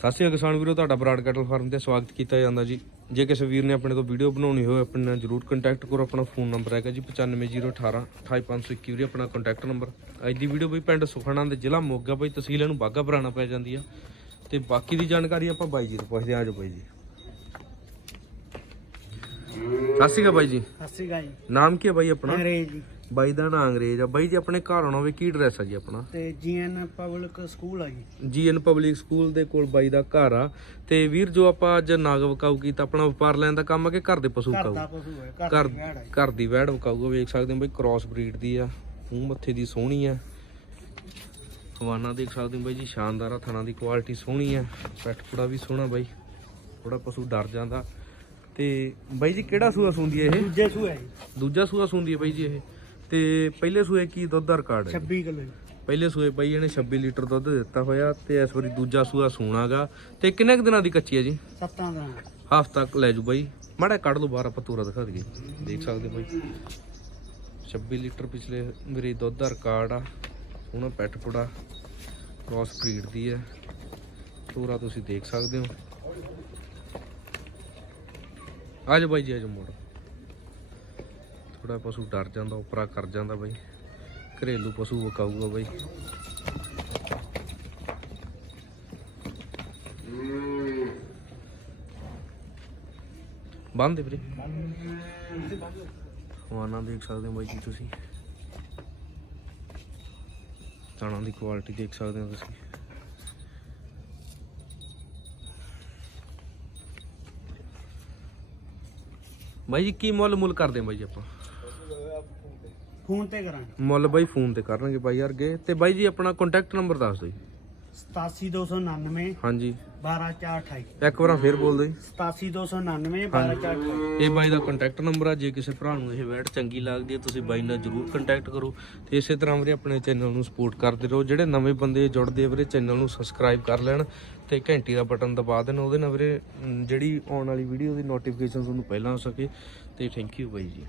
ਸਤਿ ਸ਼੍ਰੀ ਅਕਾਲ ਕਿਸਾਨ ਵੀਰੋ ਤੁਹਾਡਾ ਬਰਾਡ ਕੈਟਲ ਫਾਰਮ ਤੇ ਸਵਾਗਤ ਕੀਤਾ ਜਾਂਦਾ ਜੀ। ਜੇ ਕਿਸੇ ਵੀਰ ਨੇ ਆਪਣੇ ਤੋਂ ਵੀਡੀਓ ਬਣਾਉਣੀ ਹੋਵੇ ਆਪਣੇ ਨਾਲ ਜਰੂਰ ਕੰਟੈਕਟ ਕਰੋ। ਆਪਣਾ ਫੋਨ ਨੰਬਰ ਹੈਗਾ ਜੀ 95018 28521 ਵੀਰੇ ਆਪਣਾ ਕੰਟੈਕਟ ਨੰਬਰ ਅੱਜ ਦੀ ਵੀਡੀਓ ਬਈ ਪਿੰਡ ਸੁਖਣਾ ਦੇ ਜ਼ਿਲ੍ਹਾ ਮੋਗਾ ਬਈ ਤਹਿਸੀਲ ਨੂੰ ਬਾਗਾ ਪੁਰਾਣਾ ਪੈ ਜਾਂਦੀ ਆ। ਤੇ ਬਾਕੀ ਦੀ ਜਾਣਕਾਰੀ ਆਪਾਂ ਬਾਈ ਜੀ ਤੋਂ ਪੁੱਛਦੇ ਆਂ ਆਜੋ ਬਾਈ ਜੀ। ਸਤਿ ਸ਼੍ਰੀ ਅਕਾਲ ਬਾਈ ਜੀ। ਸਤਿ ਸ਼੍ਰੀ ਅਕਾਲ ਜੀ। ਨਾਮ ਕੀ ਹੈ ਬਾਈ ਆਪਣਾ? ਅੰਗਰੇਜ਼ ਜੀ। ਬਾਈ ਦਾ ਨਾਂ ਅੰਗਰੇਜ਼ ਆ। ਬਾਈ ਜੀ ਆਪਣੇ ਘਰ ਆਉਣਾ ਹੋਵੇ ਕੀ ਐਡਰੈਸ ਆ ਜੀ ਆਪਣਾ? ਤੇ ਜੀਐਨ ਪਬਲਿਕ ਸਕੂਲ ਆ ਜੀ। ਜੀਐਨ ਪਬਲਿਕ ਸਕੂਲ ਦੇ ਕੋਲ ਬਾਈ ਦਾ ਘਰ ਆ। ਤੇ ਵੀਰ ਜੋ ਆਪਾਂ ਅੱਜ ਨਾਗ ਵਕਾਊ ਕੀਤਾ ਆਪਣਾ ਵਪਾਰ ਲੈਣ ਦਾ ਕੰਮ ਆ ਕਿ ਘਰ ਦੇ ਪਸ਼ੂ ਘਰ ਵਕਾਊ? ਦਾ ਪਸ਼ੂ ਹੈ ਘਰ ਘਰ ਦੀ ਵੈੜ ਹੈ ਜੀ। ਘਰ ਦੀ ਵੈੜ ਵਕਾਊ ਆ ਵੇਖ ਸਕਦੇ ਹੋ ਬਾਈ ਕ੍ਰਾਸ ਬਰੀਡ ਦੀ ਆ। ਮੂੰਹ ਮੱਥੇ ਦੀ ਸੋਹਣੀ ਆ। ਹਵਾਨਾ ਦੇਖ ਸਕਦੇ ਹੋ ਬਾਈ ਜੀ ਸ਼ਾਨਦਾਰ ਆ ਥਣਾ ਦੀ ਕੁਆਲਿਟੀ ਸੋਹਣੀ ਆ। ਪੈਟ ਪੂੜਾ ਵੀ ਸੋਹਣਾ ਬਾਈ। ਥੋੜਾ ਪਸ਼ੂ ਡਰ ਜਾਂਦਾ। ਤੇ ਬਾਈ ਜੀ ਕਿਹੜਾ ਸੂਆ ਸੁੰਦੀ ਇਹ? ਦੂਜੇ ਸੂ ਹੈ ਜੀ। ਦੂਜਾ ਸੂਆ ਸੁੰਦੀ ਹੈ ਬਾਈ ਜੀ ਇਹ। ਤੇ ਪਹਿਲੇ ਸੂਏ ਕੀ ਦੁੱਧ ਦਾ ਰਿਕਾਰਡ ਹੈ 26 ਕਿਲੋ ਪਹਿਲੇ ਸੂਏ ਬਾਈ ਇਹਨੇ 26 ਲੀਟਰ ਦੁੱਧ ਦਿੱਤਾ ਹੋਇਆ ਤੇ ਇਸ ਵਾਰੀ ਦੂਜਾ ਸੂਆ ਸੂਣਾਗਾ। ਤੇ ਕਿੰਨੇ ਕੁ ਦਿਨਾਂ ਦੀ ਕੱਚੀ ਹੈ ਜੀ? ਸੱਤਾਂ ਦਾ। ਹਫ਼ਤਾ ਕੁ ਲੈ ਜੂ ਬਾਈ। ਮਾੜਾ ਕੱਢ ਲਓ ਬਾਹਰ ਆਪਾਂ ਤੂਰਾ ਦਿਖਾ ਦਈਏ। ਦੇਖ ਸਕਦੇ ਹੋ ਬਾਈ। 26 ਲੀਟਰ ਪਿਛਲੇ ਮੇਰੇ ਦੁੱਧ ਦਾ ਰਿਕਾਰਡ ਆ। ਉਹਨਾਂ ਪੈਟ ਪੁੜਾ। ਕ੍ਰਾਸ ਬਰੀਡ ਦੀ ਹੈ। ਤੂਰਾ ਤੁਸੀਂ ਦੇਖ ਸਕਦੇ ਹੋ। ਆਜੋ ਬਾਈ ਜੀ ਆਜੋ ਮੋੜ। ਥੋੜਾ ਪਸ਼ੂ ਡਰ ਜਾਂਦਾ, ਉਪਰਾ ਕਰ ਜਾਂਦਾ ਬਾਈ। ਘਰੇਲੂ ਪਸ਼ੂ ਵਕਾਊਗਾ ਬਾਈ। ਬੰਦ ਦੇ ਵੀਰੇ। ਹਵਾਨਾ ਦੇਖ ਸਕਦੇ ਹੋ ਬਾਈ ਜੀ ਤੁਸੀਂ। ਤਾਣਾ ਦੀ ਕੁਆਲਿਟੀ ਦੇਖ ਸਕਦੇ ਹੋ ਤੁਸੀਂ। ਬਾਈ ਜੀ, ਕੀ ਮੁੱਲ ਮੁੱਲ ਕਰਦੇ ਬਾਈ ਜੀ ਆਪਾਂ? ਫੋਨ ਤੇ ਕਰਾਂਗੇ। ਮੁੱਲ ਬਾਈ ਫੋਨ ਤੇ ਕਰਨਗੇ ਬਾਈ ਯਾਰ ਗੇ ਤੇ ਬਾਈ ਜੀ ਆਪਣਾ ਕੰਟੈਕਟ ਨੰਬਰ ਦੱਸ ਦਿਓ ਜੀ। 87299 ਹਾਂਜੀ। 12428 ਇੱਕ ਵਾਰ ਫੇਰ ਬੋਲ ਦਿਓ ਜੀ। 87299 12428 ਇਹ ਬਾਈ ਦਾ ਕੰਟੈਕਟ ਨੰਬਰ ਆ। ਜੇ ਕਿਸੇ ਭਰਾ ਨੂੰ ਇਹ ਵੈਟ ਚੰਗੀ ਲੱਗਦੀ ਹੈ ਤੁਸੀਂ ਬਾਈ ਨਾਲ ਜਰੂਰ ਕੰਟੈਕਟ ਕਰੋ। ਤੇ ਇਸੇ ਤਰ੍ਹਾਂ ਵੀਰੇ ਆਪਣੇ ਚੈਨਲ ਨੂੰ ਸਪੋਰਟ ਕਰਦੇ ਰਹੋ। ਜਿਹੜੇ ਨਵੇਂ ਬੰਦੇ ਜੁੜਦੇ ਆ ਵੀਰੇ ਚੈਨਲ ਨੂੰ ਸਬਸਕ੍ਰਾਈਬ ਕਰ ਲੈਣ ਤੇ ਘੰਟੀ ਦਾ ਬਟਨ ਦਬਾ ਦੇਣ। ਉਹਦੇ ਨਾਲ ਵੀਰੇ ਜਿਹੜੀ ਆਉਣ ਵਾਲੀ ਵੀਡੀਓ ਦੀ ਨੋਟੀਫਿਕੇਸ਼ਨ ਤੁਹਾਨੂੰ ਪਹਿਲਾਂ ਆ ਸਕੇ। ਤੇ ਥੈਂਕ ਯੂ ਬਾਈ ਜੀ।